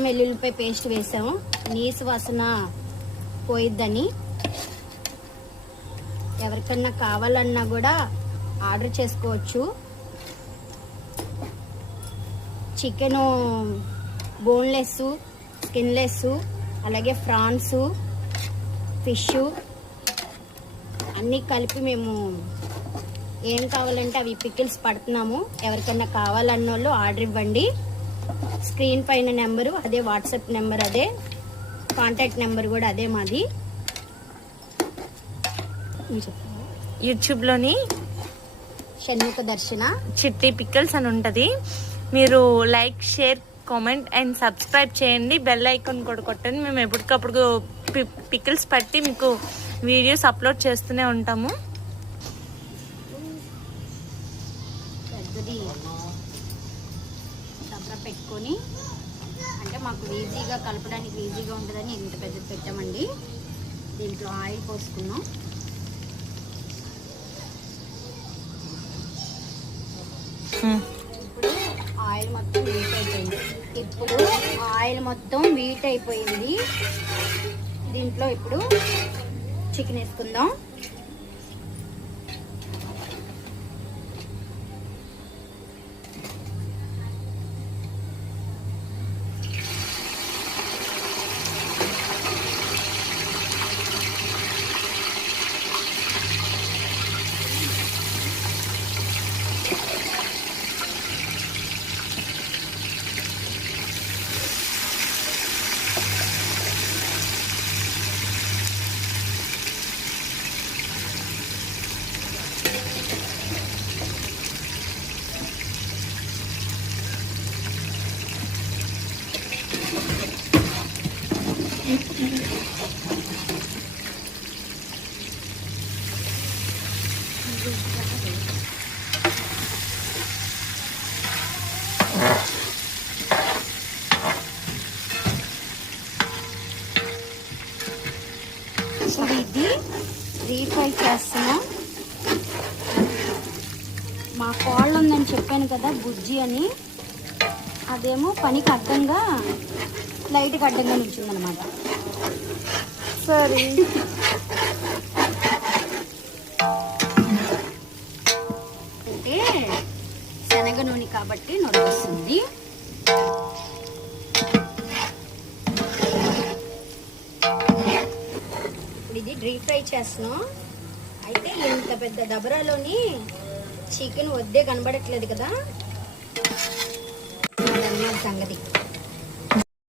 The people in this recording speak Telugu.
వెల్లుల్లిపై పేస్ట్ వేసాము, నీసు వాసన పోయిద్దని. ఎవరికన్నా కావాలన్నా కూడా ఆర్డర్ చేసుకోవచ్చు. చికెను బోన్లెస్, స్కిన్లెస్, అలాగే ఫ్రాన్స్, ఫిష్ అన్నీ కలిపి మేము ఏం కావాలంటే అవి పికిల్స్ పడుతున్నాము. ఎవరికన్నా కావాలన్న వాళ్ళు ఆర్డర్ ఇవ్వండి. స్క్రీన్ పైన నెంబరు అదే, వాట్సాప్ నెంబర్ అదే, కాంటాక్ట్ నెంబర్ కూడా అదే మాది. యూట్యూబ్లోని షణ్ముఖ దర్శన చిట్టి పికిల్స్ అని ఉంటుంది. మీరు like, share, comment and subscribe చేయండి. బెల్ ఐకాన్ కూడా కొట్టండి. మేము ఎప్పటికప్పుడు పికిల్స్ పట్టి మీకు వీడియోస్ అప్లోడ్ చేస్తూనే ఉంటాము. పెద్దది డబ్బా పెట్టుకొని, అంటే మాకు ఈజీగా కలపడానికి ఈజీగా ఉంటుందని ఇంత పెద్దది పెట్టామండి. దీంట్లో ఆయిల్ పోసుకున్నాం. ఇప్పుడు ఆయిల్ మొత్తం వీట్ అయిపోయింది. దీంట్లో ఇప్పుడు చికెన్ వేసుకుందాం. ఇప్పుడు ఇది రీఫ్రై చేస్తున్నాం. మా కోళ్ళు ఉందని చెప్పాను కదా, బుజ్జి అని, అదేమో పనికి అడ్డంగా లైట్గా అడ్డంగా నిల్చుందనమాట. సరే, అంటే శనగ నూనె కాబట్టి నొప్పి వస్తుంది. ఇప్పుడు ఇది డీప్ ఫ్రై చేస్తున్నాం. అయితే ఇంత పెద్ద డబరాలోని చికెన్ వద్దే కనబడట్లేదు కదా, అదన్నమాట సంగతి.